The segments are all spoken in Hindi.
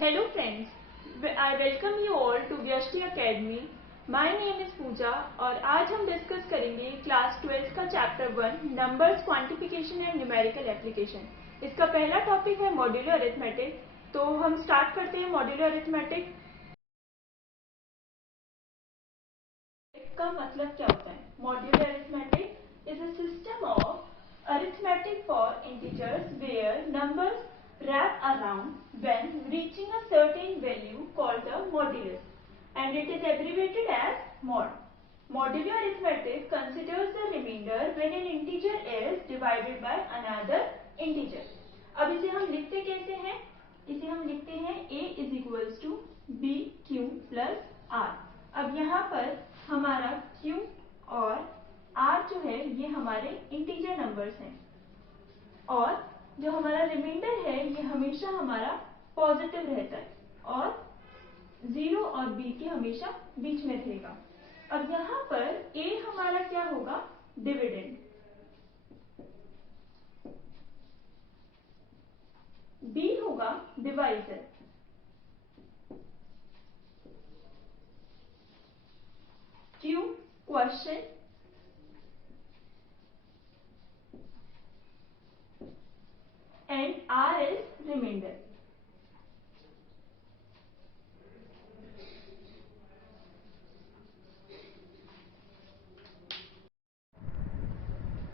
Hello friends, I welcome you all to Vyashti Academy. My name is Pooja और आज हम डिस्कस करेंगे क्लास 12 का chapter 1 numbers quantification and numerical application. इसका पहला टॉपिक है मॉड्यूलर अरिथमेटिक। तो हम स्टार्ट करते हैं मॉड्यूलर अरिथमेटिक का मतलब क्या होता है। Modular arithmetic is a system of arithmetic for integers where numbers wrap around when reaching a certain value called the modulus and it is abbreviated as mod. Modular arithmetic considers the remainder when an integer is divided by another integer. अब इसे हम लिखते कैसे हैं? इसे हम लिखते हैं a is equals to bq plus r। अब यहाँ पर हमारा q और r जो है ये हमारे इंटीजर नंबर्स हैं और जो हमारा रिमाइंडर है ये हमेशा हमारा पॉजिटिव रहता है और 0 और b के हमेशा बीच में रहेगा। अब यहाँ पर a हमारा क्या होगा? डिविडेंड, b होगा divisor, q question and r is remainder।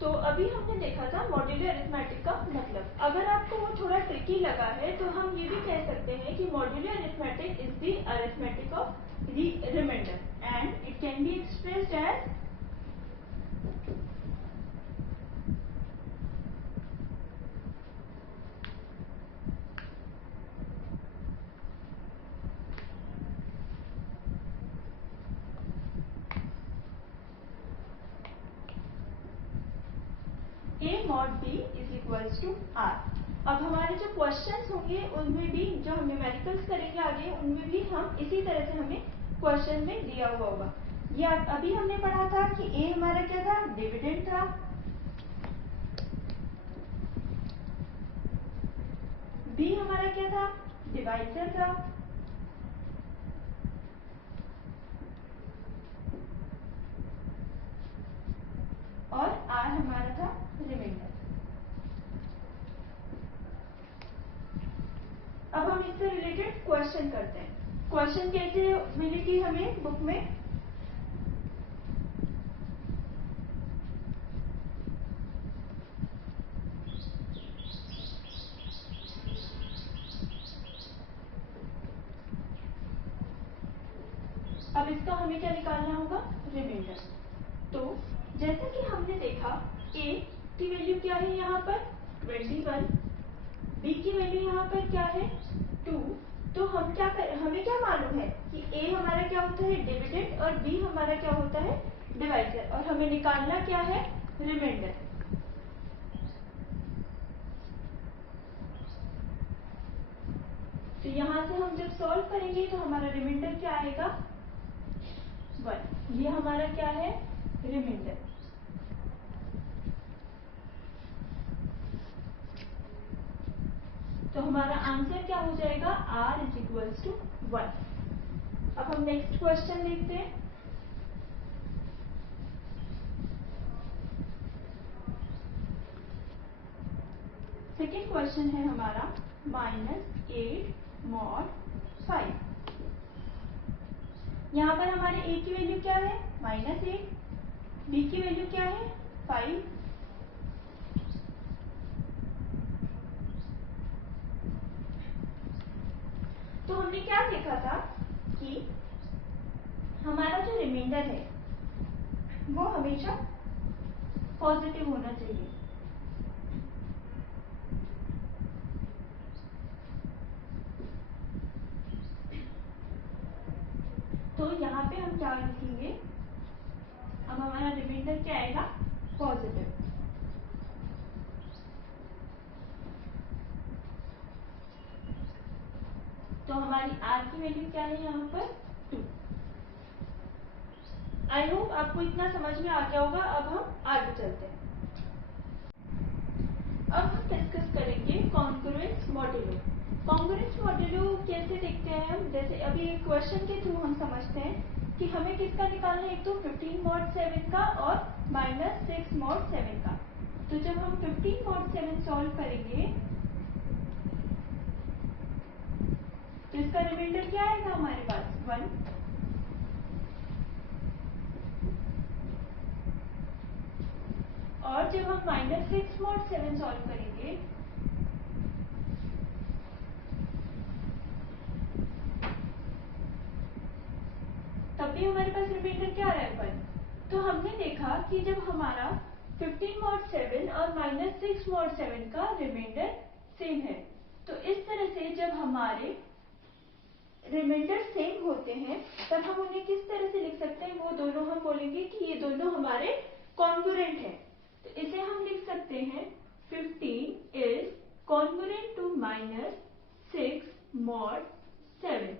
तो अभी हमने देखा था मॉड्यूलर अरिथमेटिक का मतलब। अगर आपको वो थोड़ा ट्रिकी लगा है तो हम ये भी कह सकते हैं कि modular arithmetic is the arithmetic of the remainder and it can be expressed as A mod B is equals to R। अब हमारे जो क्वेश्चंस होंगे उनमें भी जो हम न्यूमेरिकल्स करेंगे आगे उनमें भी हम इसी तरह से हमें क्वेश्चन में दिया हुआ होगा। ये अभी हमने पढ़ा था कि A हमारा क्या था? डिविडेंड था, B हमारा क्या था? डिवाइजर था, और R हमारा था रिमाइंडर। अब हम इससे रिलेटेड क्वेश्चन करते हैं। क्वेश्चन कैसे मिली थी हमें बुक में? अब इसका हमें क्या निकालना होगा? रिमाइंडर। तो जैसे कि हमने देखा a की वैल्यू क्या है यहाँ पर? 21, b की वैल्यू यहाँ पर क्या है? 2। तो हमें क्या मालूम है कि a हमारा क्या होता है? डिविडेंड और b हमारा क्या होता है? डिवाइजर। और हमें निकालना क्या है? रिमाइंडर। तो यहाँ से हम जब सॉल्व करेंगे तो हमारा रिमाइंडर क्या आएगा? 1। ये हमारा क्या है? रिमाइंडर। तो हमारा आंसर क्या हो जाएगा? r is equals to 1। अब हम नेक्स्ट क्वेश्चन देखते हैं। सेकेंड क्वेश्चन है हमारा -8 mod 5। यहाँ पर हमारे a की वैल्यू क्या है? -8, b की वैल्यू क्या है? 5। तो हमने क्या देखा था कि हमारा जो रिमाइंडर है वो हमेशा पॉजिटिव होना चाहिए। तो यहाँ पे हम क्या लिखेंगे? अब हमारा रिमाइंडर क्या आएगा? पॉजिटिव। तो हमारी r की वैल्यू क्या है यहाँ पर? 2। आई होप आपको इतना समझ में आ गया होगा। अब हम आगे चलते हैं। अब हम डिस्कस करेंगे कॉन्ग्रुएंस मॉड्यूलो। कॉन्ग्रुएंस मॉड्यूलो कैसे अभी क्वेश्चन के थ्रू हम समझते हैं कि हमें किसका निकालना है, एक तो 15 mod 7 का और -6 mod 7 का। तो जब हम 15 mod 7 सॉल्व करेंगे तो इसका रिमाइंडर क्या आएगा हमारे पास 1। और जब हम -6 mod 7 सॉल्व करेंगे तब भी हमारे पास रिमाइंडर क्या आ रहा है 1। तो हमने देखा कि जब हमारा 15 mod 7 और -6 mod 7 का रिमाइंडर सेम है, तो इस तरह से जब हमारे रिमाइंडर सेम होते हैं तब हम उन्हें किस तरह से लिख सकते हैं, वो दोनों हम बोलेंगे कि ये दोनों हमारे कॉन्ग्रुएंट हैं। तो इसे हम लिख सकते हैं 15 इज कॉन्ग्रुएंट टू -6 mod 7।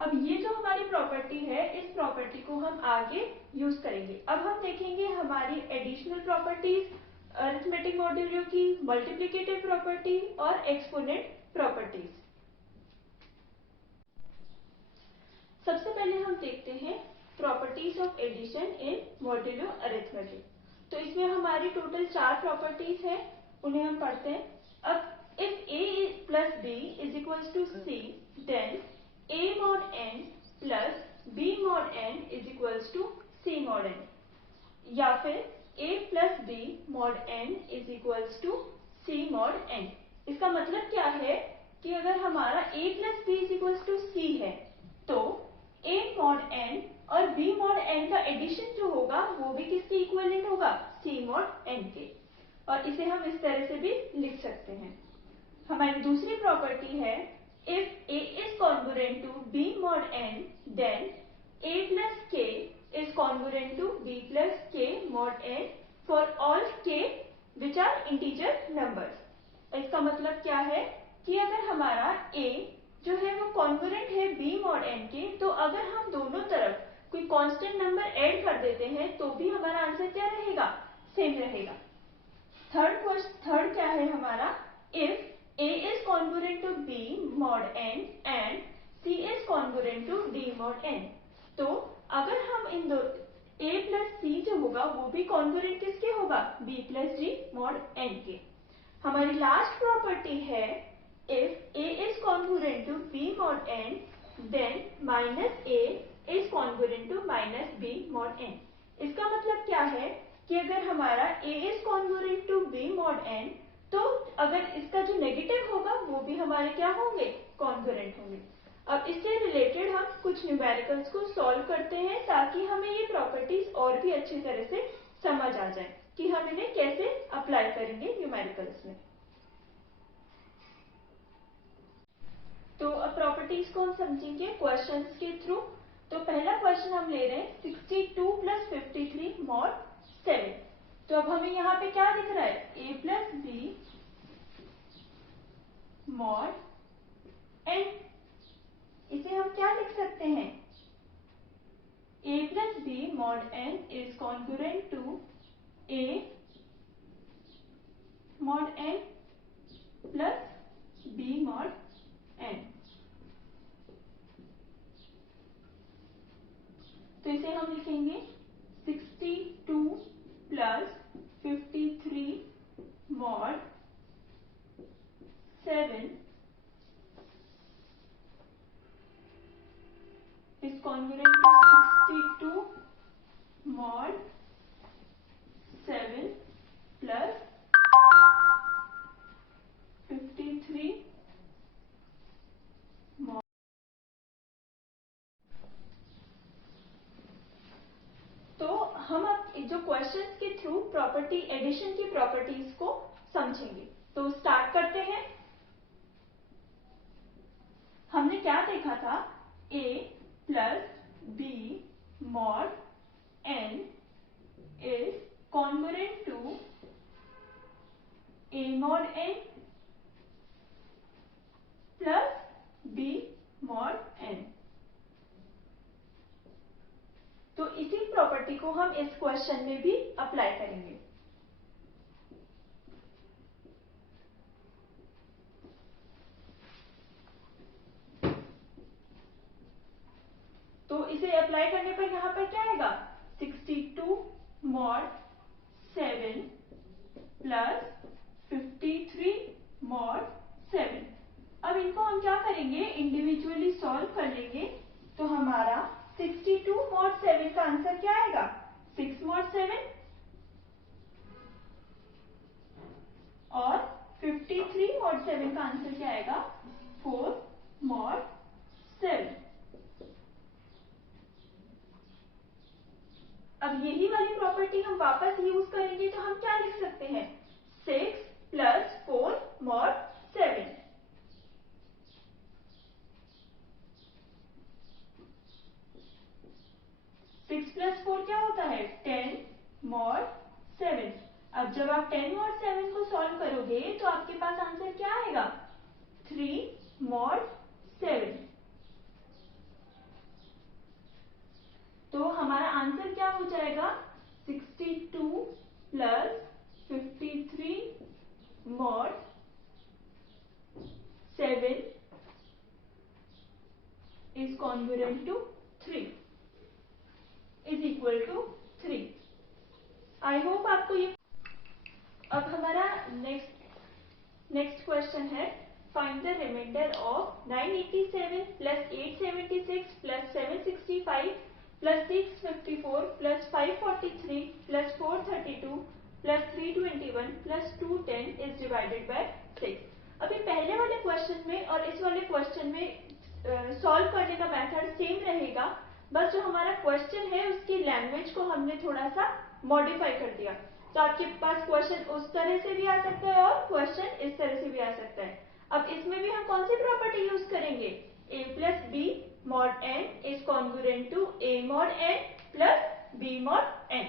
अब ये जो हमारी प्रॉपर्टी है, इस प्रॉपर्टी को हम आगे यूज करेंगे। अब हम देखेंगे हमारी एडिशनल प्रॉपर्टीज, अरिथमेटिक मॉड्यूलो की, मल्टीप्लिकेटिव प्रॉपर्टी और एक्सपोनेंट प्रॉपर्टीज। सबसे पहले हम देखते हैं properties of addition in modulo arithmetic. तो इसमें हमारी टोटल 4 प्रॉपर्टीज है, उन्हें हम पढ़ते हैं। अब if a plus b is equals to c, then a mod n plus b mod n is equals to c mod n, या फिर a plus b mod n is equals to c mod n। इसका मतलब क्या है कि अगर हमारा a plus b is equals to c है तो a mod n और b mod n का एडिशन जो होगा वो भी किसके इक्विवेलेंट होगा, c mod n के। और इसे हम इस तरह से भी लिख सकते हैं। हमारी दूसरी प्रॉपर्टी है if a is congruent to b mod n, then a plus k is congruent to b plus k mod n for all k which are integer numbers। इसका मतलब क्या है कि अगर हमारा a जो है वो कॉन्ग्रुएंट है b mod n के, तो अगर हम दोनों तरफ कोई कांस्टेंट नंबर ऐड कर देते हैं तो भी हमारा आंसर क्या रहेगा, सेम रहेगा। थर्ड क्या है हमारा, if a is congruent to b mod n and c is congruent to d mod n। तो अगर हम इन दो a plus c जो होगा वो भी कॉन्ग्रुएंट किसके होगा, b plus d mod n के। हमारी लास्ट प्रॉपर्टी है if a is congruent to b mod n, then minus a is congruent to minus b mod n। इसका मतलब क्या है कि अगर हमारा a is congruent to b mod n, तो अगर इसका जो नेगेटिव होगा वो भी हमारे क्या होंगे, कॉन्ग्रुएंट होंगे। अब इससे रिलेटेड हम कुछ न्यूमेरिकल्स को सॉल्व करते हैं ताकि हमें ये प्रॉपर्टीज और भी अच्छी तरह से समझ आ जाए कि हम इन्हें कैसे अप्लाई करेंगे न्यूमेरिकल्स में। तो अब प्रॉपर्टीज को हम समझेंगे क्वेश्चंस के थ्रू। तो पहला क्वेश्चन हम ले रहे हैं 62 plus 53 mod 7। तो अब हमें यहाँ पे क्या दिख रहा है, a plus b mod n। इसे हम क्या लिख सकते हैं, a plus b mod n is congruent to a mod n plus b mod n। तो इसे हम लिखेंगे 62 plus 53 mod 7 is congruent to 62 mod 7 plus 53 mod। तो हम अब जो क्वेश्चंस के थ्रू प्रॉपर्टी एडिशन की प्रॉपर्टीज को समझेंगे। तो स्टार्ट करते हैं। हमने क्या देखा था, a plus b mod n is congruent to a mod n plus b mod n। तो इसी प्रॉपर्टी को हम इस क्वेश्चन में भी अप्लाई करेंगे। इसे अप्लाई करने पर यहाँ पर क्या आएगा 62 mod 7 प्लस 53 mod 7। अब इनको हम क्या करेंगे इंडिविजुअली सॉल्व कर लेंगे। तो हमारा 62 mod 7 का आंसर क्या आएगा 6 mod 7 और 53 mod 7 का आंसर क्या आएगा 4 mod 7। अब यही वाली प्रॉपर्टी हम वापस यूज करेंगे तो हम क्या लिख सकते हैं 6 प्लस 4 mod 7। सिक्स प्लस 4 क्या होता है 10 mod 7। अब जब आप 10 mod 7 को सॉल्व करोगे तो आपके पास आंसर क्या आएगा 3 mod 7। तो हमारा आंसर क्या हो जाएगा 62 plus 53 mod 7 is congruent to 3 is equal to 3। I hope आपको ये। अब हमारा नेक्स्ट क्वेश्चन है find the remainder of 987 plus 876 plus 765 plus 654 plus 543 plus 432 plus 321 plus 210 is divided by 6। अभी पहले वाले क्वेश्चन में और इस वाले क्वेश्चन में सॉल्व करने का मेथड सेम रहेगा, बस जो हमारा क्वेश्चन है उसकी लैंग्वेज को हमने थोड़ा सा मॉडिफाई कर दिया। तो आपके पास क्वेश्चन उस तरह से भी आ सकता है और क्वेश्चन इस तरह से भी आ सकता है। अब इसमें भी हम कौन सी प्रॉपर्टी यूज करेंगे a plus b mod n is congruent to a mod n plus b mod n।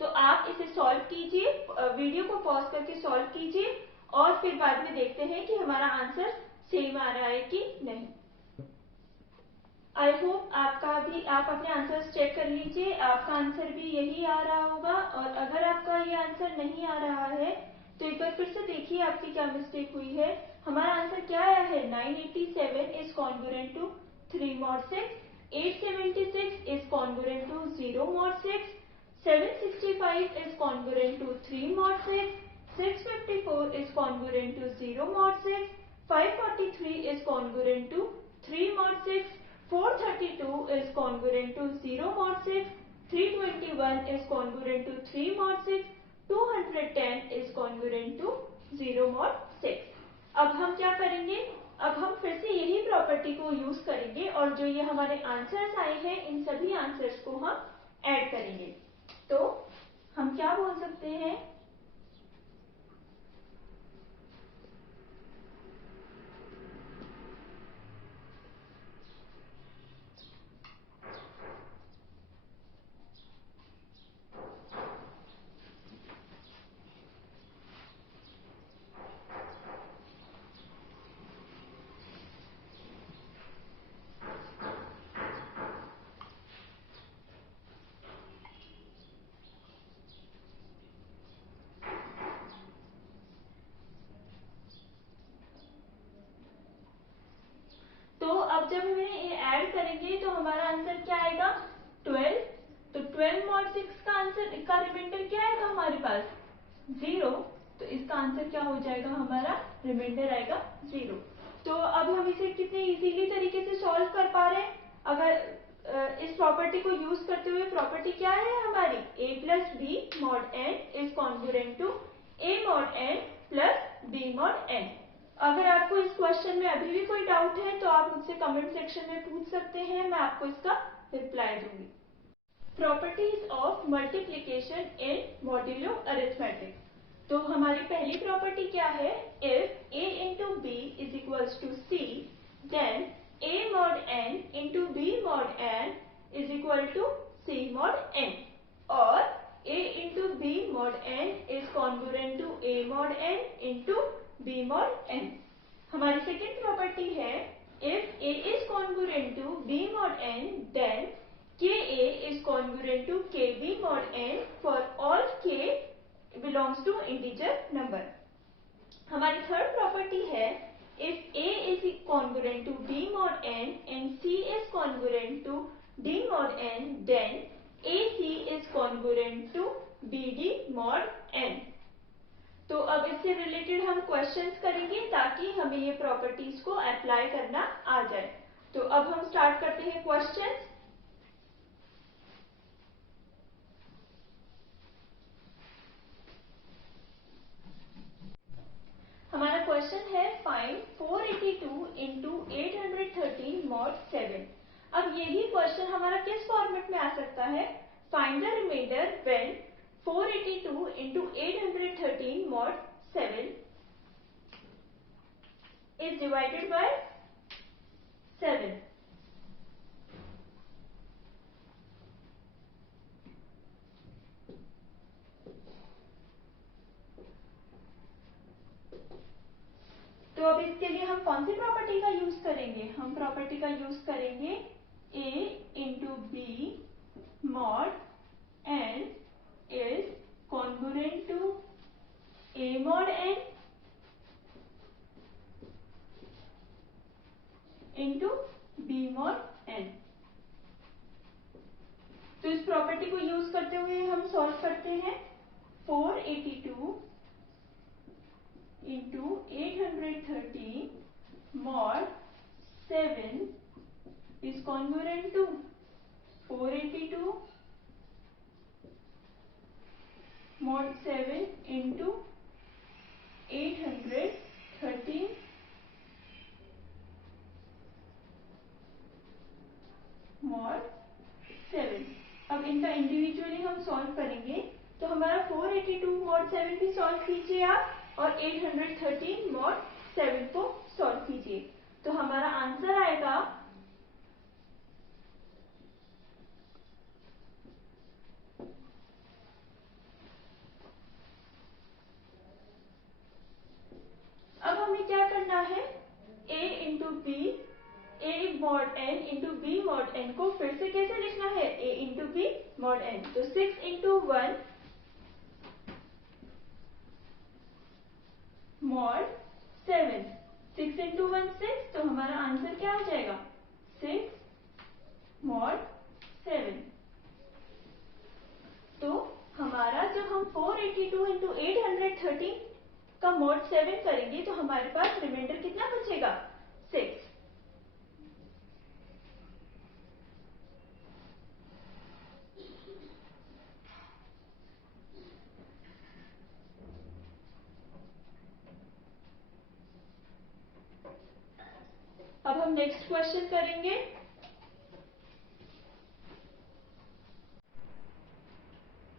तो आप इसे सॉल्व कीजिए, वीडियो को पॉज करके सॉल्व कीजिए और फिर बाद में देखते हैं कि हमारा आंसर सेम आ रहा है कि नहीं। आई होप आप अपने आंसर्स चेक कर लीजिए, आपका आंसर भी यही आ रहा होगा। और अगर आपका ये आंसर नहीं आ रहा है तो एक बार फिर से देखिए आपकी क्या मिस्टेक हुई है। हमारा आंसर क्या आया है 987 is congruent to 3 mod 6, 876 is congruent to 0 mod 6, 765 is congruent to 3 mod 6, 654 is congruent to 0 mod 6, 543 is congruent to 3 mod 6, 432 is congruent to 0 mod 6, 321 is congruent to 3 mod 6, 210 is congruent to 0 mod 6। अब हम क्या करेंगे, अब हम फिर से यही प्रॉपर्टी को यूज करेंगे और जो ये हमारे आंसर्स आए हैं इन सभी आंसर्स को हम ऐड करेंगे। तो हम क्या बोल सकते हैं तो अब जब हम ये ऐड करेंगे तो हमारा आंसर क्या आएगा 12। तो 12 mod 6 का आंसर का रिमाइंडर क्या आएगा हमारे पास 0। तो इसका आंसर क्या हो जाएगा हमारा रिमाइंडर आएगा 0। तो अब हम इसे कितने इजीली तरीके से सॉल्व कर पा रहे हैं। अगर इस प्रॉपर्टी को यूज करते हुए प्रॉपर्टी क्या है हमारी a plus b mod n is congruent to a mod n plus b mod n। अगर आपको इस क्वेश्चन में अभी भी कोई डाउट है तो आप मुझसे कमेंट सेक्शन में पूछ सकते हैं, मैं आपको इसका रिप्लाई दूंगी। Properties of multiplication in modulo arithmetic. तो हमारी पहली प्रॉपर्टी क्या है if a into b is equals to c then a mod n into b mod n is equal to c mod n और a into b mod n is congruent to a mod n into b mod n। हमारी सेकेंड प्रॉपर्टी है if a is congruent to b mod n then ka is congruent to kb mod n for all k belongs to integer number। हमारी थर्ड प्रॉपर्टी है if a is congruent to b mod n and c is congruent to D mod n, then AC is congruent to BD mod n. तो अब इससे रिलेटेड हम क्वेश्चंस करेंगे ताकि हमें ये प्रॉपर्टीज को अप्लाई करना आ जाए। तो अब हम स्टार्ट करते हैं क्वेश्चंस। हमारा क्वेश्चन है फाइंड 482 इंटू 813 मॉड 7। अब यही क्वेश्चन हमारा किस फॉर्मेट में आ सकता है? Find the remainder when 482 into 813 mod 7 is divided by 7. तो अब इसके लिए हम कौन सी प्रॉपर्टी का यूज करेंगे? हम प्रॉपर्टी का यूज करेंगे A into b mod n is congruent to A mod n into B mod n। तो इस प्रॉपर्टी को यूज करते हुए हम सॉल्व करते हैं। 482 into 813 mod 7 is congruent to 482 mod 7 into 813 mod 7। अब इनका इंडिविजुअली हम सॉल्व करेंगे। तो हमारा 482 mod 7 भी सॉल्व कीजिए आप और 813 mod 7 को सॉल्व कीजिए। तो हमारा आंसर आएगा अब हमें क्या करना है? A into b A mod n into b mod n को फिर से कैसे लिखना है? A into b mod n। तो 6 इंटू 1 mod 7। 6 इंटू 1 6, तो हमारा आंसर क्या आ जाएगा? 6 mod 7। तो हमारा जब हम 482 इंटू 813 का mod 7 करेंगे तो हमारे पास रिमाइंडर कितना बचेगा? 6। अब हम नेक्स्ट क्वेश्चन करेंगे।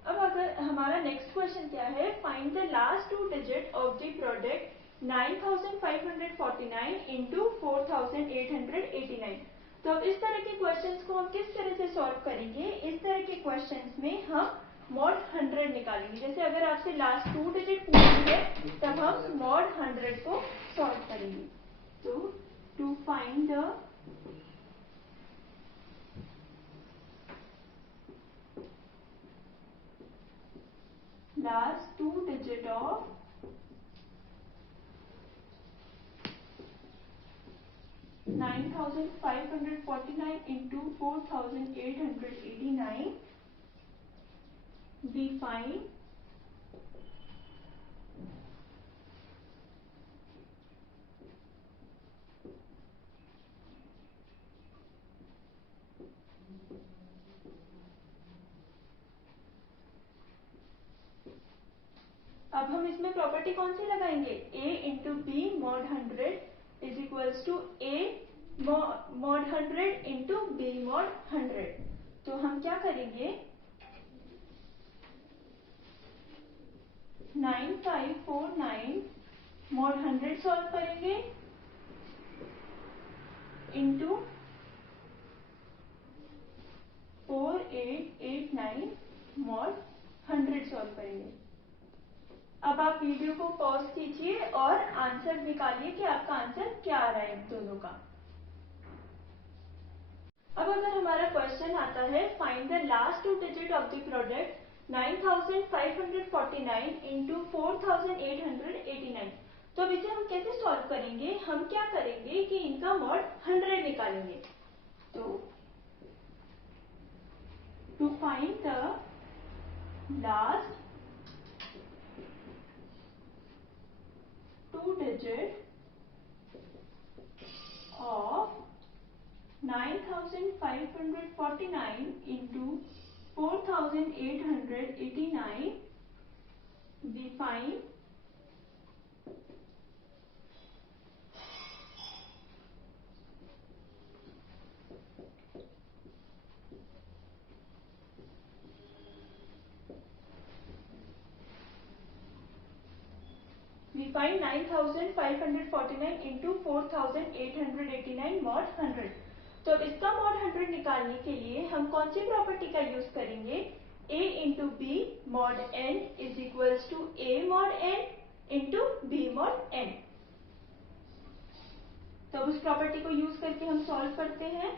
अब अगर हमारा नेक्स्ट क्वेश्चन क्या है? Find the last two digit of the product 9549 into 4889। तो अब इस तरह के क्वेश्चंस को हम किस तरह से सॉल्व करेंगे? इस तरह के क्वेश्चंस में हम मॉड 100 निकालेंगे। जैसे अगर आपसे लास्ट 2 डिजिट पूछी है तब हम मॉड 100 को सॉल्व करेंगे। तो to find the last 2 digit of 9549 into 4889, we find अब हम इसमें प्रॉपर्टी कौन सी लगाएंगे? A into b mod 100 is equals to A mod 100 into b mod 100। तो हम क्या करेंगे? 9549 मॉड 100 सॉल्व करेंगे इंटू 4889 मॉड 100 सॉल्व करेंगे। अब आप वीडियो को पॉज कीजिए और आंसर निकालिए कि आपका आंसर क्या आ रहा है दोनों का। अब अगर हमारा क्वेश्चन आता है find the last 2 digit of the product 9549 into 4889। तो अब इसे हम कैसे सॉल्व करेंगे? हम क्या करेंगे कि इनका मॉड 100 निकालेंगे। तो to find the last two digits of 9549 into 4889, we find we find 9549 into 4889 mod 100। तो अब इसका mod 100 निकालने के लिए हम कौन सी प्रॉपर्टी का यूज करेंगे? a into b mod n is equals to a mod n into b mod n। तो उस प्रॉपर्टी को यूज करके हम सॉल्व करते हैं।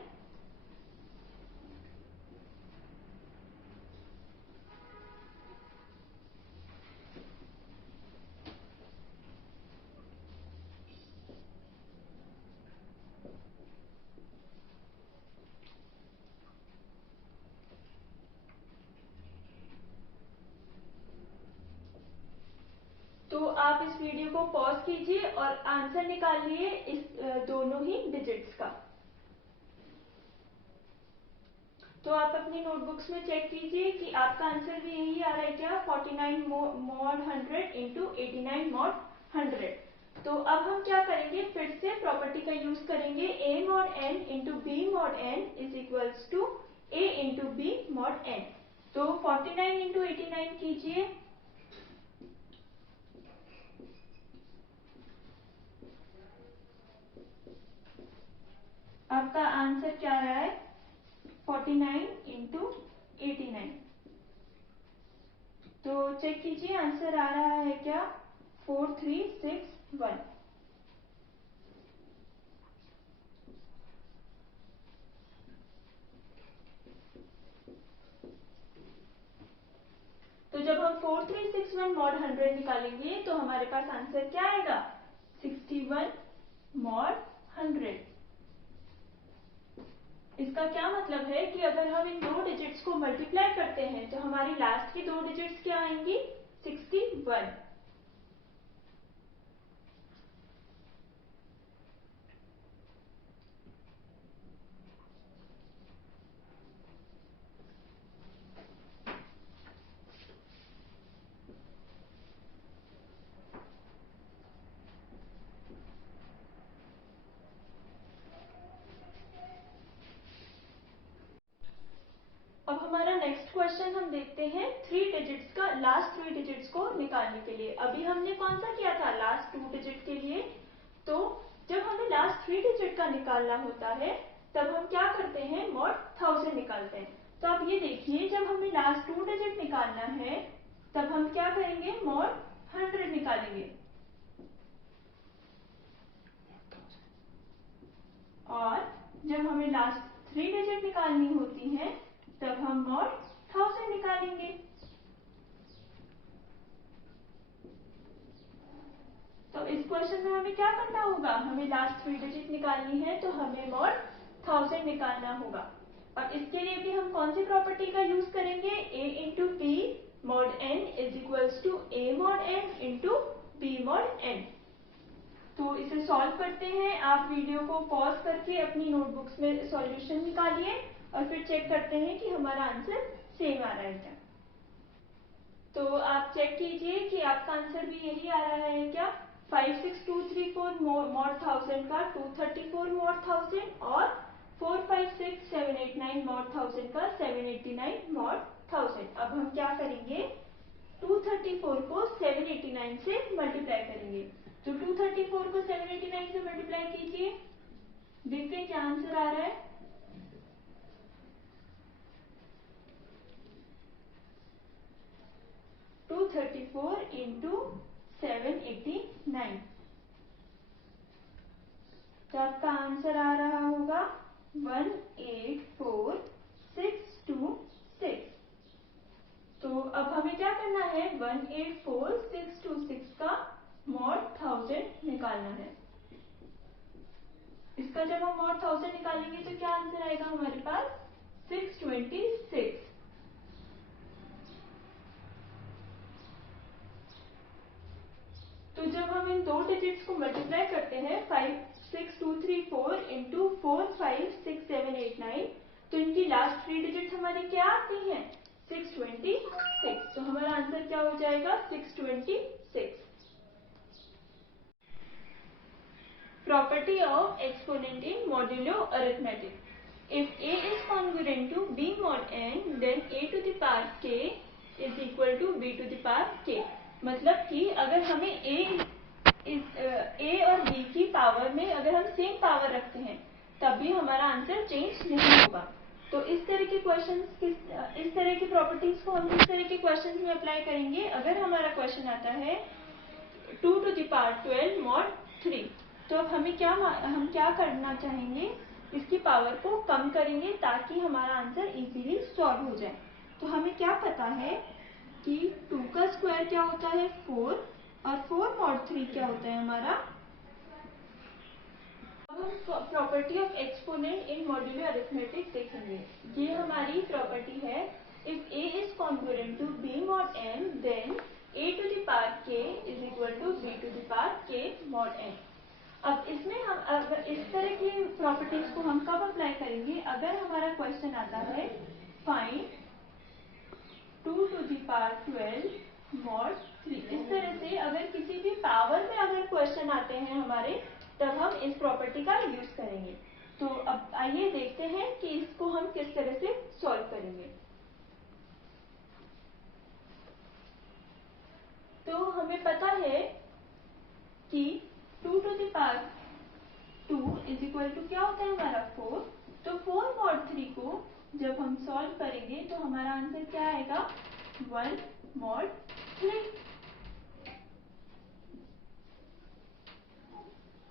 तो आप इस वीडियो को पॉज कीजिए और आंसर निकालिए इस दोनों ही डिजिट्स का। तो आप अपनी नोटबुक्स में चेक कीजिए कि आपका आंसर भी यही आ रहा है क्या? 49 mod 100 इंटू 89 mod 100। तो अब हम क्या करेंगे? फिर से प्रॉपर्टी का यूज करेंगे। a mod n into b mod n is equals to a into b mod n। तो 49 इंटू 89 कीजिए। आपका आंसर क्या आ रहा है? 49 इंटू 89। तो चेक कीजिए आंसर आ रहा है क्या? 4361। तो जब हम 4361 mod 100 निकालेंगे तो हमारे पास आंसर क्या आएगा? 61 mod 100। इसका क्या मतलब है कि अगर हम इन दो डिजिट्स को मल्टीप्लाई करते हैं तो हमारी लास्ट की दो डिजिट्स क्या आएंगी? 61। अब हमारा नेक्स्ट क्वेश्चन हम देखते हैं थ्री डिजिट्स का, लास्ट थ्री डिजिट्स को निकालने के लिए। अभी हमने कौन सा किया था? लास्ट टू डिजिट के लिए। तो जब हमें लास्ट थ्री डिजिट का निकालना होता है तब हम क्या करते हैं? mod 1000 निकालते हैं। तो आप ये देखिए, जब हमें लास्ट टू डिजिट निकालना है तब हम क्या करेंगे? mod 100 निकालेंगे। और जब हमें लास्ट थ्री डिजिट निकालनी होती है तब हम mod 1000 निकालेंगे। तो इस क्वेश्चन में हमें क्या करना होगा? हमें लास्ट थ्री डिजिट निकालनी है तो हमें mod 1000 निकालना होगा। और इसके लिए भी हम कौन सी प्रॉपर्टी का यूज करेंगे? a into b mod n is equals to a mod n into b mod n। तो इसे सॉल्व करते हैं। आप वीडियो को पॉज करके अपनी नोटबुक्स में सॉल्यूशन निकालिए और फिर चेक करते हैं कि हमारा आंसर सेम आ रहा है क्या। तो आप चेक कीजिए कि आपका आंसर भी यही आ रहा है क्या? 56234 mod 1000 का 234 mod 1000 और 456789 mod 1000 का 789 mod 1000। अब हम क्या करेंगे? 234 को 789 से मल्टीप्लाई करेंगे। तो 234 को 789 से मल्टीप्लाई कीजिए, देखते हैं क्या आंसर आ रहा है। 234 इंटू 789। तो आपका आंसर आ रहा होगा 184626। तो अब हमें क्या करना है? 184626 का mod 1000 निकालना है। इसका जब हम mod 1000 निकालेंगे तो क्या आंसर आएगा हमारे पास? 626। तो जब हम इन दो डिजिट्स को मल्टीप्लाई करते हैं 5 6 2 3 4 इंटू 4 5 6 7 8 9, तो इनकी लास्ट 3 डिजिट्स हमारी क्या आती हैं? 626। तो हमारा आंसर क्या हो जाएगा? 626। Property of exponent in modulo arithmetic. If a is congruent to b mod n, then a to the power k is equal to b to the power k. मतलब कि अगर हमें a और b की पावर में अगर हम सेम पावर रखते हैं तब भी हमारा आंसर चेंज नहीं होगा। तो इस तरह के इस तरह की प्रॉपर्टीज को हम किस तरह के क्वेश्चन में अप्लाई करेंगे? अगर हमारा क्वेश्चन आता है 2 to the power 12 mod 3, तो अब हम क्या करना चाहेंगे? इसकी पावर को कम करेंगे ताकि हमारा आंसर इजीली सॉल्व हो जाए। तो हमें क्या पता है कि 2 का स्क्वायर क्या होता है? 4, और 4 mod 3 क्या होता है हमारा? अब हम property of exponent in modular arithmetic देखेंगे। ये हमारी प्रॉपर्टी है, if a is congruent to b mod n, then a to the power k is equal to b to the power k mod n। अब इसमें हम अगर इस तरह की प्रॉपर्टीज को हम कब अप्लाई करेंगे? अगर हमारा क्वेश्चन आता है find 2 to the power 12 mod 3। इस तरह से अगर किसी भी पावर में अगर क्वेश्चन आते हैं हमारे, तब हम इस प्रॉपर्टी का यूज करेंगे। तो अब आइए देखते हैं कि इसको हम किस तरह से सॉल्व करेंगे। तो हमें पता है कि 2 to the power 2 is equal to क्या होता है हमारा? 4। तो 4 mod 3 को जब हम सॉल्व करेंगे तो हमारा आंसर क्या आएगा? 1 mod 3।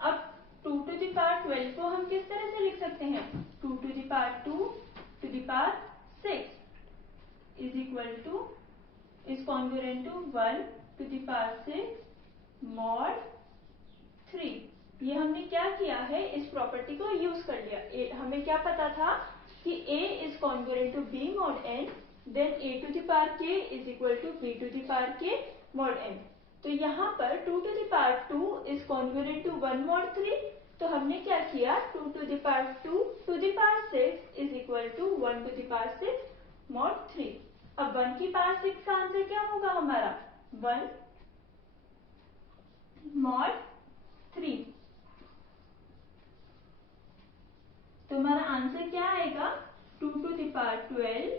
अब 2 to the power 12 को हम किस तरह से लिख सकते हैं? 2 to the power 2 to the power 6 is equal to is congruent to 1 to the power 6 mod 3। ये हमने क्या किया है? इस प्रॉपर्टी को यूज कर लिया। हमें क्या पता था कि a is congruent to b mod n, then a to the power k is equal to b to the power k mod n। तो यहाँ पर 2 to the power 2 is congruent to 1 mod 3, तो हमने क्या किया? 2 to the power 2 to the power 6 is equal to 1 to the power 6 mod 3। अब 1 की पावर 6 का आंसर क्या होगा हमारा? 1 mod 3। तो हमारा आंसर क्या आएगा? 2 to the power 12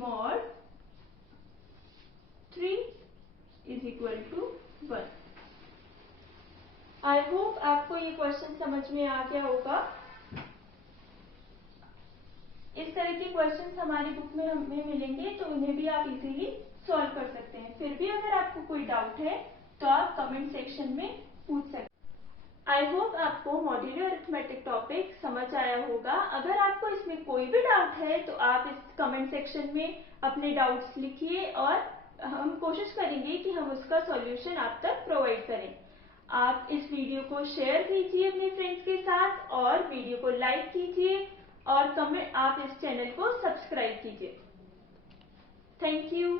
mod 3 is equal to 1। I hope आपको ये क्वेश्चन समझ में आ गया होगा। इस तरह के क्वेश्चंस हमारी बुक में हमें मिलेंगे, तो उन्हें भी आप इजीली सॉल्व कर सकते हैं। फिर भी अगर आपको कोई डाउट है तो आप कमेंट सेक्शन में पूछ सकते हैं। आई होप आपको मॉड्यूलर अरिथमेटिक टॉपिक समझ आया होगा। अगर आपको इसमें कोई भी डाउट है तो आप इस कमेंट सेक्शन में अपने डाउट्स लिखिए और हम कोशिश करेंगे कि हम उसका सॉल्यूशन आप तक प्रोवाइड करें। आप इस वीडियो को शेयर कीजिए अपने फ्रेंड्स के साथ और वीडियो को लाइक कीजिए और आप इस चैनल को सब्सक्राइब कीजिए। Thank you.